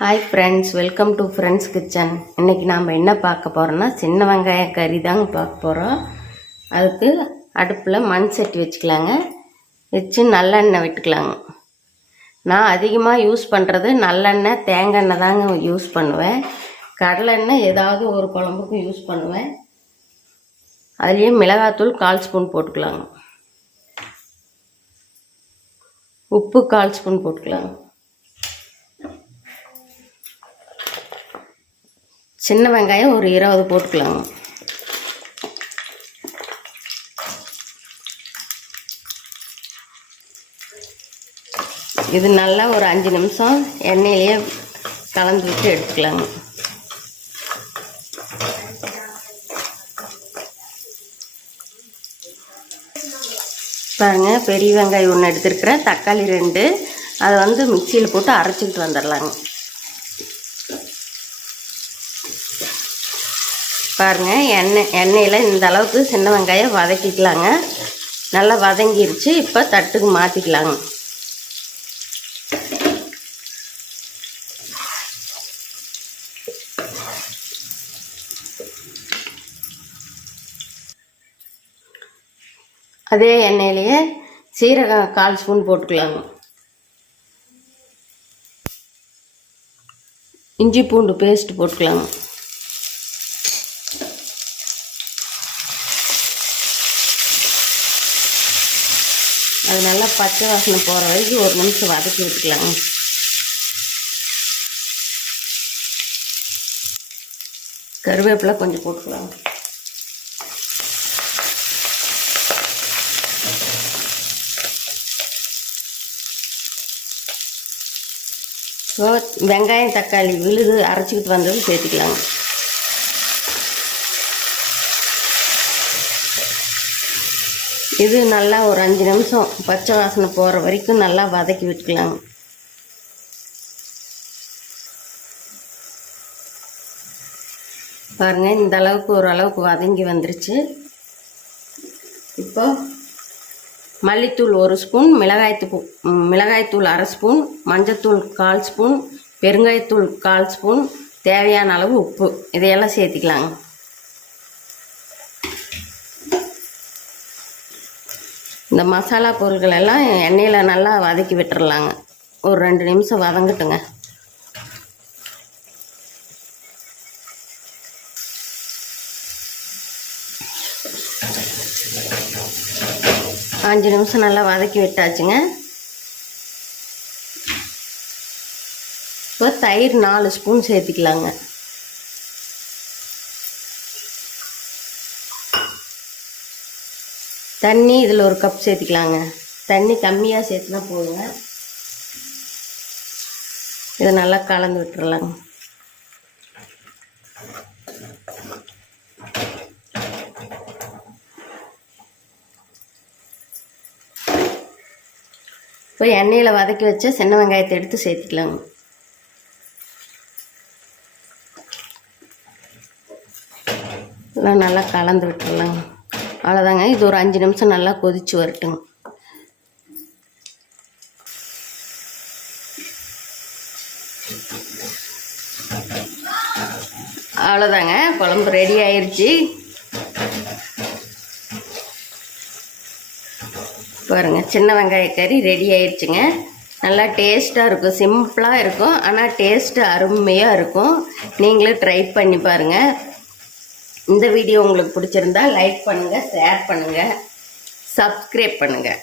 Hi friends, welcome to friends kitchen. இன்றைக்கி நாம் என்ன பார்க்க போகிறோன்னா சின்ன வெங்காய கறி தாங்க பார்க்க போகிறோம். அதுக்கு அடுப்பில் மண் சட்டி வச்சுக்கலாங்க. வச்சு நல்லெண்ணெய் விட்டுக்கலாங்க. நான் அதிகமாக யூஸ் பண்ணுறது நல்லெண்ணெய், தேங்காய் எண்ணெய் தாங்க யூஸ் பண்ணுவேன். கடலெண்ணெய் ஏதாவது ஒரு குழம்புக்கு யூஸ் பண்ணுவேன். அதுலேயே மிளகாத்தூள் 1/4 ஸ்பூன் போட்டுக்கலாங்க. உப்பு 1/4 ஸ்பூன் போட்டுக்கலாங்க. சின்ன வெங்காயம் ஒரு 20 போட்டுக்கலாங்க. இது நல்லா ஒரு 5 நிமிஷம் எண்ணெயிலேயே கலந்து விட்டு எடுத்துக்கலாங்க. பாருங்க, பெரிய வெங்காயம் 1 எடுத்துருக்கிறேன், தக்காளி 2, அதை மிக்சியில் போட்டு அரைச்சிக்கிட்டு வந்துடலாங்க. பாருங்கள், எண்ணெயில் இந்த அளவுக்கு சின்ன வெங்காயம் வதக்கிக்கலாங்க. நல்லா வதங்கிருச்சு. இப்போ தட்டுக்கு மாற்றிக்கலாங்க. அதே எண்ணெயிலேயே சீரகம் 1/4 ஸ்பூன் போட்டுக்கலாங்க. இஞ்சி பூண்டு பேஸ்ட் போட்டுக்கலாங்க. அது நல்லா பச்சை வாசனை போகிற வரைக்கும் 1 நிமிஷம் வதக்கி விட்டுக்கலாங்க. கருவேப்பிலை கொஞ்சம் போட்டுக்கலாங்க. ஸோ வெங்காயம் தக்காளி விழுது அரைச்சிக்கிட்டு வந்தது சேர்த்துக்கலாங்க. இது நல்லா ஒரு 5 நிமிஷம் பச்சை வாசனை போகிற வரைக்கும் நல்லா வதக்கி விட்டுக்கலாங்க. பாருங்கள், இந்த அளவுக்கு ஓரளவுக்கு வதங்கி வந்துருச்சு. இப்போ மல்லித்தூள் 1 ஸ்பூன், மிளகாய்த்தூள் 1/2 ஸ்பூன், மஞ்சத்தூள் 1/4 ஸ்பூன், பெருங்காயத்தூள் 1/4 ஸ்பூன், தேவையான அளவு உப்பு, இதையெல்லாம் சேர்த்திக்கலாங்க. இந்த மசாலா பொருட்கள் எல்லாம் எண்ணெயில் நல்லா வதக்கி விட்டுறலாங்க. ஒரு 2 நிமிஷம் வதங்கட்டுங்க. அஞ்சு நிமிஷம் நல்லா வதக்கி விட்டாச்சுங்க. இப்போ தயிர் 4 ஸ்பூன் சேர்த்திக்கலாங்க. தண்ணி இதில் 1 கப் சேர்த்திக்கலாங்க. தண்ணி கம்மியாக சேர்த்துனா போதுங்க. இதை நல்லா கலந்து விட்டுறலாங்க. இப்போ எண்ணெயில் வதக்கி வச்ச சின்ன வெங்காயத்தை எடுத்து சேர்த்துக்கலாங்க. இதெல்லாம் நல்லா கலந்து விட்டுறலாங்க. அவ்வளோதாங்க. இது ஒரு 5 நிமிஷம் நல்லா கொதிச்சு வரட்டுங்க. அவ்வளோதாங்க, குழம்பு ரெடி ஆயிடுச்சு. பாருங்கள், சின்ன வெங்காய கறி ரெடி ஆயிடுச்சுங்க. நல்லா டேஸ்ட்டாக இருக்கும், சிம்பிளாக இருக்கும், ஆனால் டேஸ்ட்டு அருமையாக இருக்கும். நீங்களும் ட்ரை பண்ணி பாருங்கள். இந்த வீடியோ உங்களுக்கு பிடிச்சிருந்தா லைக் பண்ணுங்கள், ஷேர் பண்ணுங்கள், சப்ஸ்கிரைப் பண்ணுங்கள்.